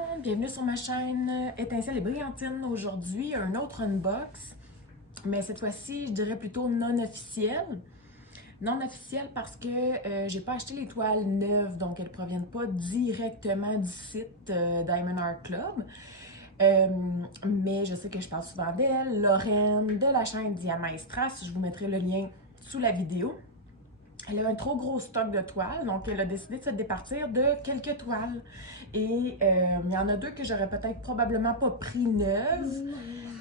monde, bienvenue sur ma chaîne Étincelle et Brillantine. Aujourd'hui, un autre unbox, mais cette fois-ci, je dirais plutôt non officiel. Non officiel parce que j'ai pas acheté les toiles neuves, donc elles proviennent pas directement du site Diamond Art Club. Mais je sais que je parle souvent d'elle, Lorraine, de la chaîne Diamant Strass. Je vous mettrai le lien sous la vidéo. Elle avait un trop gros stock de toiles, donc elle a décidé de se départir de quelques toiles. Et il y en a deux que j'aurais peut-être probablement pas pris neuves,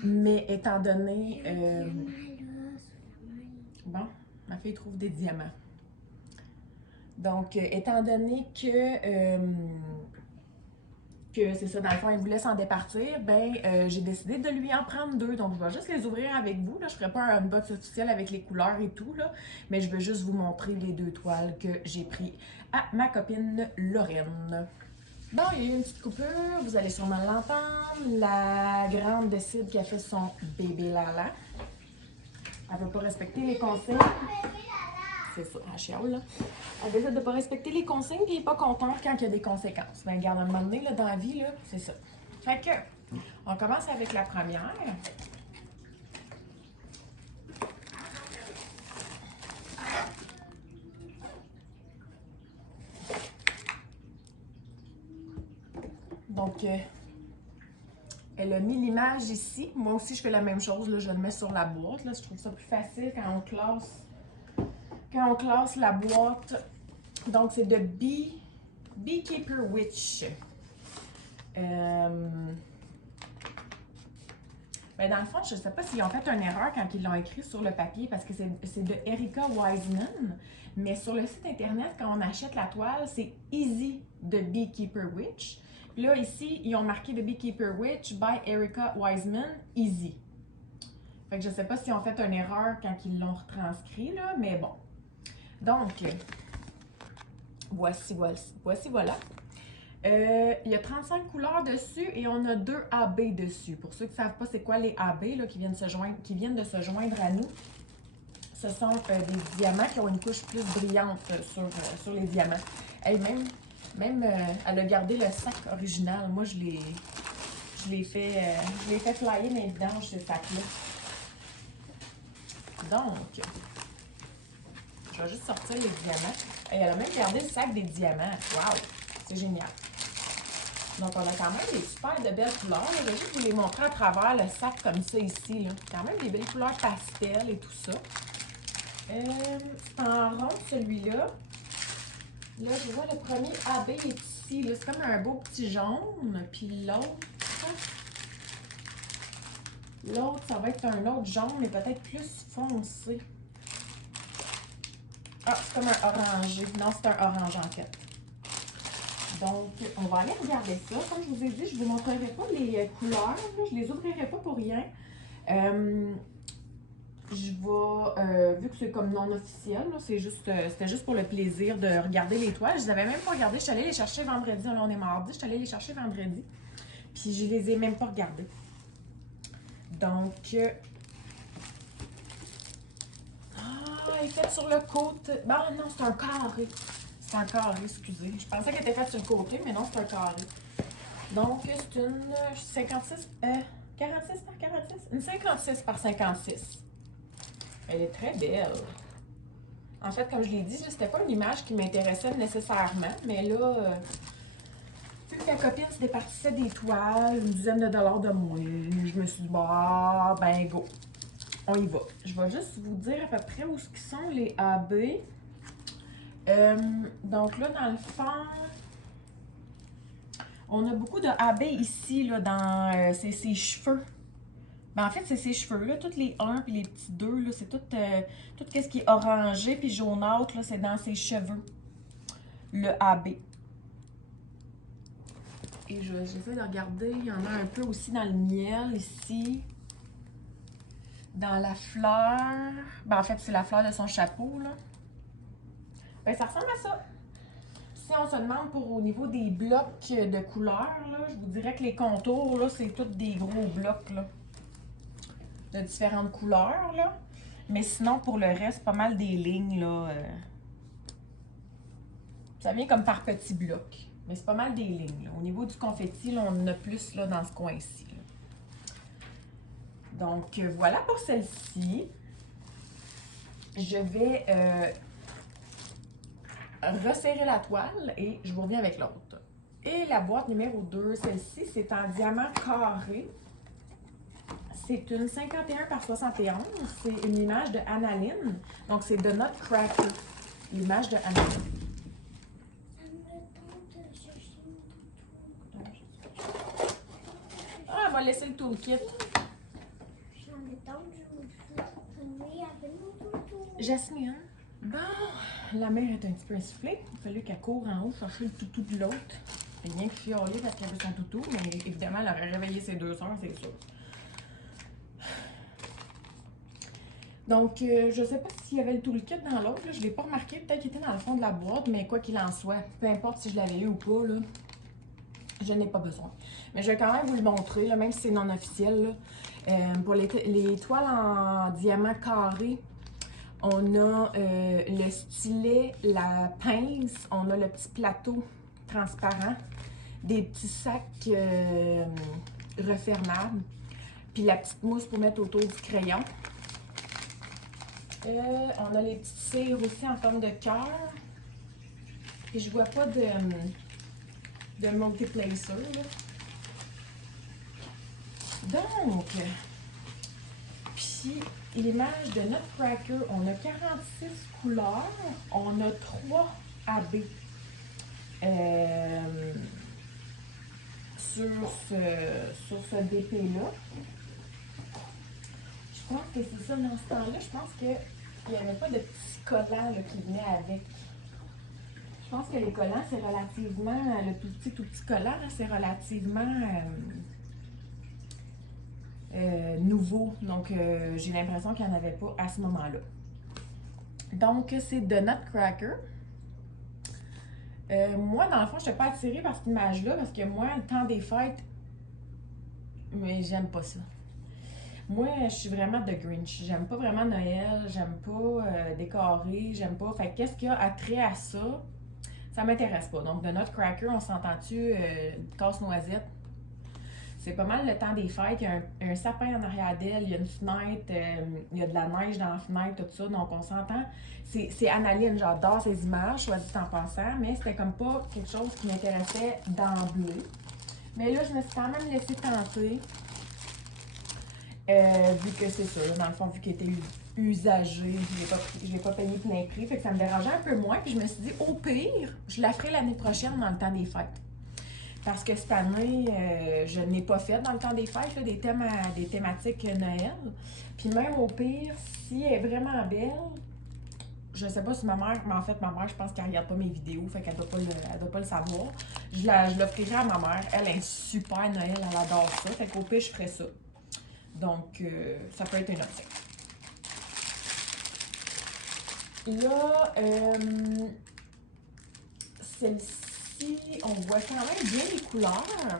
mais étant donné... Bon, ma fille trouve des diamants. Donc, étant donné que c'est ça, dans le fond, elle voulait s'en départir, ben j'ai décidé de lui en prendre deux. Donc, je vais juste les ouvrir avec vous. Là. Je ne ferai pas un unbox officiel avec les couleurs et tout, là, mais je vais juste vous montrer les deux toiles que j'ai pris à ma copine Lorraine. Bon, il y a eu une petite coupure, vous allez sûrement l'entendre. La grande décide qu'elle fait son bébé Lala. Elle ne veut pas respecter les consignes. C'est ça, elle chiale, là. Elle décide de ne pas respecter les consignes et elle n'est pas contente quand il y a des conséquences. Ben, regarde, à un moment donné, là, dans la vie, là, c'est ça. Fait que, on commence avec la première. Donc, elle a mis l'image ici. Moi aussi, je fais la même chose. Là, je le mets sur la boîte. Là. Je trouve ça plus facile quand on classe la boîte. Donc, c'est de Beekeeper Witch. Ben dans le fond, je ne sais pas s'ils ont fait une erreur quand ils l'ont écrit sur le papier parce que c'est de Erica Wiseman. Mais sur le site internet, quand on achète la toile, c'est Easy de Beekeeper Witch. Puis là, ici, ils ont marqué de Beekeeper Witch by Erica Wiseman, Easy. Fait que je ne sais pas s'ils ont fait une erreur quand ils l'ont retranscrit, là, mais bon. Donc, voici voilà. Il y a 35 couleurs dessus et on a 2 AB dessus. Pour ceux qui ne savent pas c'est quoi les AB là, qui viennent de se joindre à nous, ce sont des diamants qui ont une couche plus brillante sur les diamants. Elle-même, elle a gardé le sac original. Moi, je l'ai fait flyer mes vidanges, ce sac-là. Donc, je vais juste sortir les diamants. Et elle a même gardé le sac des diamants. Wow! C'est génial. Donc, on a quand même des super de belles couleurs. Je vais juste vous les montrer à travers le sac comme ça ici. Là. Quand même des belles couleurs pastel et tout ça. C'est en rond celui-là. Là, je vois le premier AB est ici. C'est comme un beau petit jaune. Puis l'autre, ça va être un autre jaune, mais peut-être plus foncé. Ah, c'est comme un orangé. Non, c'est un orange en fait. Donc, on va aller regarder ça. Comme je vous ai dit, je ne vous montrerai pas les couleurs. Là, je ne les ouvrirai pas pour rien. Vu que c'est comme non officiel, c'était juste pour le plaisir de regarder les toiles. Je ne les avais même pas regardées. Je suis allée les chercher vendredi. Là, on est mardi. Je suis allée les chercher vendredi. Puis, je ne les ai même pas regardées. Donc, elle est faite sur le côté. Bon, non, c'est un carré. C'est un carré, excusez. Je pensais qu'elle était faite sur le côté, mais non, c'est un carré. Donc, c'est une 46 par 46? Une 56 par 56. Elle est très belle. En fait, comme je l'ai dit, c'était pas une image qui m'intéressait nécessairement, mais là, vu que ma copine se départissait des toiles, une dizaine de dollars de moins, je me suis dit, bah, ben go, on y va. Je vais juste vous dire à peu près où sont les AB. Donc là, dans le fond, on a beaucoup de AB ici, là, dans ses cheveux. Ben, en fait, c'est ses cheveux, là, tous les 1 puis les petits 2, là, c'est tout ce qui est orangé puis jaunâtre, là, c'est dans ses cheveux, le AB. Et j'essaie de regarder, il y en a un peu aussi dans le miel, ici. Dans la fleur, ben, en fait, c'est la fleur de son chapeau, là. Ben, ça ressemble à ça. Si on se demande au niveau des blocs de couleurs, là, je vous dirais que les contours, là, c'est tous des gros blocs, là, de différentes couleurs, là. Mais sinon, pour le reste, pas mal des lignes, là. Ça vient comme par petits blocs. Mais c'est pas mal des lignes. Là. Au niveau du confetti, là, on en a plus là, dans ce coin-ci. Donc, voilà pour celle-ci. Je vais resserrer la toile et je vous reviens avec l'autre. Et la boîte numéro 2, celle-ci, c'est en diamant carré. C'est une 51 par 71. C'est une image de Annaline. Donc, c'est de Nutcracker. L'image de Annaline. Ah, elle va laisser le toolkit. Jasmine. Bon, la mère est un petit peu essoufflée. Il a fallu qu'elle court en haut chercher le toutou de l'autre. Rien que fiolé parce qu'elle veut son toutou, mais évidemment, elle aurait réveillé ses 2 sœurs, c'est sûr. Donc, je sais pas s'il y avait le toolkit dans l'autre. Je ne l'ai pas remarqué. Peut-être qu'il était dans le fond de la boîte, mais quoi qu'il en soit, peu importe si je l'avais eu ou pas, là, je n'ai pas besoin. Mais je vais quand même vous le montrer, là, même si c'est non officiel. Pour les toiles en diamant carré, on a le stylet, la pince, on a le petit plateau transparent, des petits sacs refermables, puis la petite mousse pour mettre autour du crayon. On a les petites cires aussi en forme de cœur. Et je vois pas de multiplacer. Là. Donc, puis l'image de Nutcracker, on a 46 couleurs. On a 3 AB sur ce DP-là. Je pense que c'est ça dans ce temps-là. Je pense qu'il n'y avait pas de petits collants là, qui venaient avec. Je pense que les collants, c'est relativement, le tout petit collant, c'est relativement nouveau. Donc, j'ai l'impression qu'il n'y en avait pas à ce moment-là. Donc, c'est de Nutcracker. Moi, dans le fond, je ne suis pas attirée par cette image-là parce que moi, le temps des fêtes, mais j'aime pas ça. Moi, je suis vraiment de Grinch. J'aime pas vraiment Noël, j'aime pas décorer, j'aime pas. Fait qu'est-ce qu'il y a à trait à ça? Ça m'intéresse pas. Donc, de Nutcracker, on s'entend-tu casse-noisette? C'est pas mal le temps des fêtes. Il y a un sapin en arrière d'elle, il y a une fenêtre, il y a de la neige dans la fenêtre, tout ça. Donc, on s'entend. C'est Annaline, j'adore ces images, soit dit en passant, mais c'était comme pas quelque chose qui m'intéressait d'emblée. Mais là, je me suis quand même laissée tenter. Vu que c'est ça, dans le fond, vu qu'il était usagé, je l'ai pas payé plein prix, fait que ça me dérangeait un peu moins. Puis je me suis dit, au pire, je la ferai l'année prochaine dans le temps des fêtes. Parce que cette année, je n'ai pas fait dans le temps des fêtes là, des thématiques Noël. Puis même au pire, si elle est vraiment belle, je sais pas si ma mère, mais en fait, ma mère, je pense qu'elle regarde pas mes vidéos, fait qu'elle doit pas le savoir. Je l'offrirai à ma mère. Elle est super Noël, elle adore ça. Fait qu'au pire, je ferai ça. Donc, ça peut être une option. Là, celle-ci, on voit quand même bien les couleurs,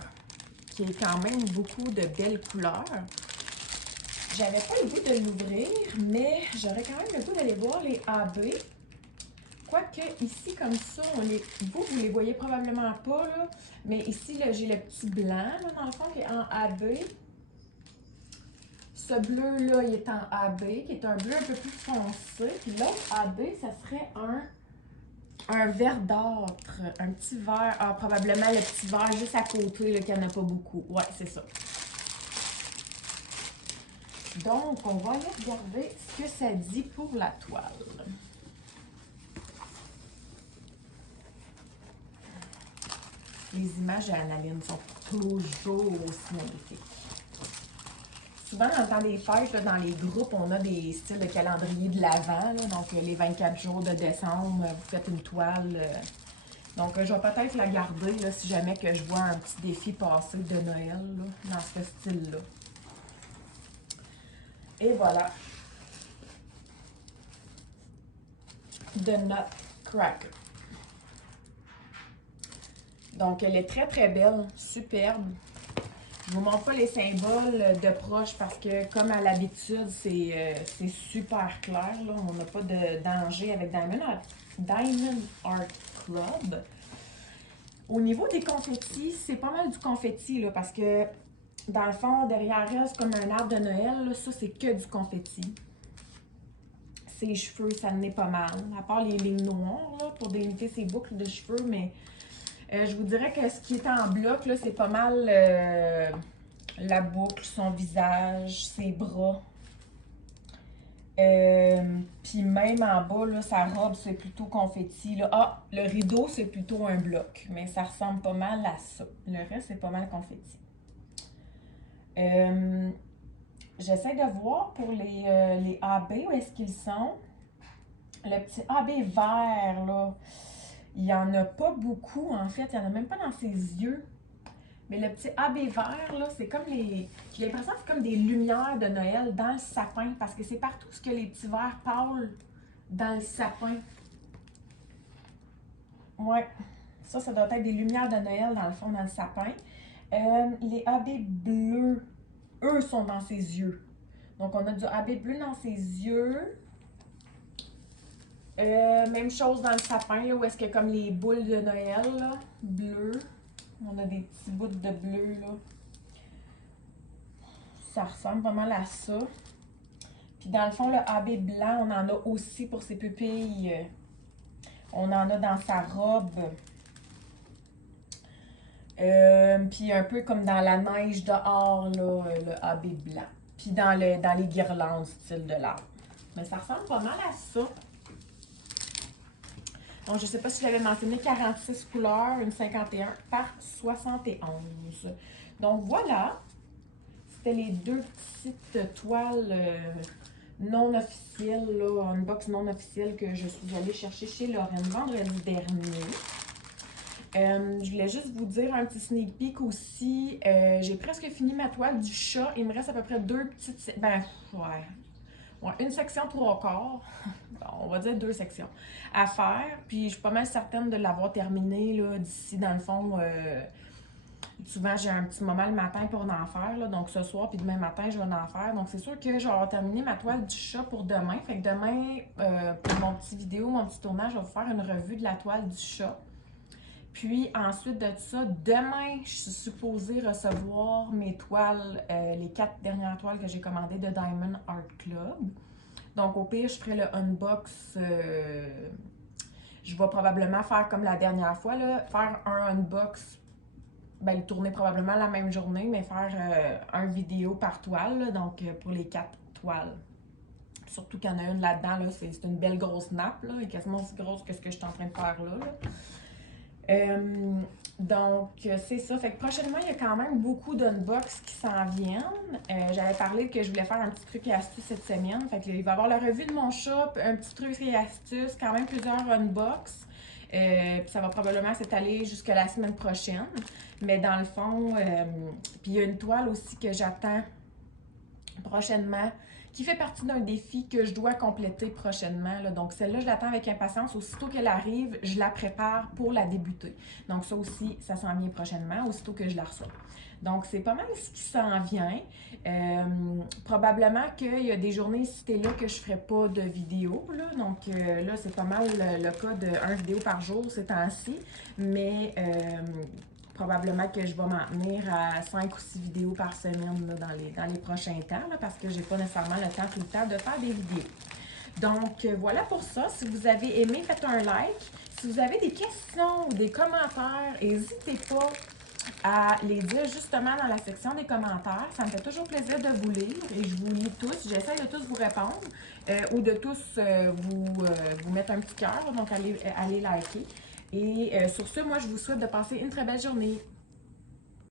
qui est quand même beaucoup de belles couleurs. J'avais pas le goût de l'ouvrir, mais j'aurais quand même le goût d'aller voir les AB. Quoique, ici, comme ça, vous les voyez probablement pas, là, mais ici, j'ai le petit blanc, là, dans le fond, qui est en AB. Ce bleu-là, il est en AB, qui est un bleu un peu plus foncé. Puis l'autre AB, ça serait un verdâtre, un petit vert. Ah, probablement le petit vert juste à côté, qu'il n'y en a pas beaucoup. Ouais, c'est ça. Donc, on va aller regarder ce que ça dit pour la toile. Les images à Annaline sont toujours aussi magnifiques. Souvent, dans le temps des fêtes, là, dans les groupes, on a des styles de calendrier de l'Avent. Donc, les 24 jours de décembre, vous faites une toile. Donc, je vais peut-être la garder là, si jamais que je vois un petit défi passer de Noël là, dans ce style-là. Et voilà. The Nutcracker. Donc, elle est très, très belle, superbe. Je vous montre pas les symboles de proche parce que, comme à l'habitude, c'est super clair. Là. On n'a pas de danger avec Diamond Art Club. Au niveau des confettis, c'est pas mal du confetti, là, parce que dans le fond, derrière elle, c'est comme un arbre de Noël, là, ça, c'est que du confetti. Ses cheveux, ça en est pas mal, à part les lignes noires, là, pour délimiter ses boucles de cheveux, mais je vous dirais que ce qui est en bloc, là, c'est pas mal la boucle, son visage, ses bras. Puis même en bas, là, sa robe, c'est plutôt confetti. Là. Ah, le rideau, c'est plutôt un bloc, mais ça ressemble pas mal à ça. Le reste, c'est pas mal confetti. J'essaie de voir pour les AB, où est-ce qu'ils sont. Le petit AB vert, là, il n'y en a pas beaucoup, en fait. Il n'y en a même pas dans ses yeux. Mais le petit AB vert, là, c'est comme les... J'ai l'impression que c'est comme des lumières de Noël dans le sapin, parce que c'est partout ce que les petits verts pâles dans le sapin. Ouais, ça doit être des lumières de Noël dans le fond, dans le sapin. Les AB bleus, eux, sont dans ses yeux. Donc, on a du AB bleu dans ses yeux. Même chose dans le sapin, là, où est-ce que comme les boules de Noël, là, bleu. On a des petits bouts de bleu, là. Ça ressemble pas mal à ça. Puis dans le fond, le AB blanc, on en a aussi pour ses pupilles. On en a dans sa robe. Puis un peu comme dans la neige dehors, là, le AB blanc. Puis dans les guirlandes, style de l'arbre. Mais ça ressemble pas mal à ça. Donc, je ne sais pas si je l'avais mentionné, 46 couleurs, une 51 par 71. Donc, voilà. C'était les deux petites toiles non officielles, là, unbox non officielle que je suis allée chercher chez Lorraine vendredi dernier. Je voulais juste vous dire un petit sneak peek aussi. J'ai presque fini ma toile du chat. Il me reste à peu près deux petites... Ben, ouais, une section 3/4. On va dire 2 sections à faire. Puis je suis pas mal certaine de l'avoir terminé là, d'ici, dans le fond. Souvent, j'ai un petit moment le matin pour en faire. Là, donc ce soir, puis demain matin, je vais en faire. Donc c'est sûr que je vais avoir terminé ma toile du chat pour demain. Fait que demain, pour mon petit vidéo, mon petit tournage, je vais vous faire une revue de la toile du chat. Puis ensuite de ça, demain, je suis supposée recevoir mes toiles, les 4 dernières toiles que j'ai commandées de Diamond Art Club. Donc au pire, je ferai le unbox. Je vais probablement faire comme la dernière fois, là, faire un unbox, ben, le tourner probablement la même journée, mais faire un vidéo par toile, là, donc pour les 4 toiles. Surtout qu'il y en a une là-dedans, là, c'est une belle grosse nappe, là, elle est quasiment aussi grosse que ce que je suis en train de faire là. Donc, c'est ça. Fait que prochainement, il y a quand même beaucoup d'unbox qui s'en viennent. J'avais parlé que je voulais faire un petit truc et astuce cette semaine. Fait que il va y avoir la revue de mon shop, un petit truc et astuce, quand même plusieurs unbox. Puis ça va probablement s'étaler jusqu'à la semaine prochaine. Mais dans le fond, puis il y a une toile aussi que j'attends prochainement, qui fait partie d'un défi que je dois compléter prochainement. Là. Donc, celle-là, je l'attends avec impatience. Aussitôt qu'elle arrive, je la prépare pour la débuter. Donc, ça aussi, ça s'en vient prochainement, aussitôt que je la reçois. Donc, c'est pas mal ce qui s'en vient. Probablement qu'il y a des journées, si t'es là, que je ferai pas de vidéo. Là. Donc, là, c'est pas mal le cas de 1 vidéo par jour ces temps-ci. Mais... probablement que je vais m'en tenir à 5 ou 6 vidéos par semaine là, dans les prochains temps, là, parce que j'ai pas nécessairement le temps tout le temps de faire des vidéos. Donc, voilà pour ça. Si vous avez aimé, faites un like. Si vous avez des questions ou des commentaires, n'hésitez pas à les dire justement dans la section des commentaires. Ça me fait toujours plaisir de vous lire et je vous lis tous. J'essaie de tous vous répondre ou de tous vous mettre un petit cœur. Donc, allez liker. Et sur ce, moi, je vous souhaite de passer une très belle journée.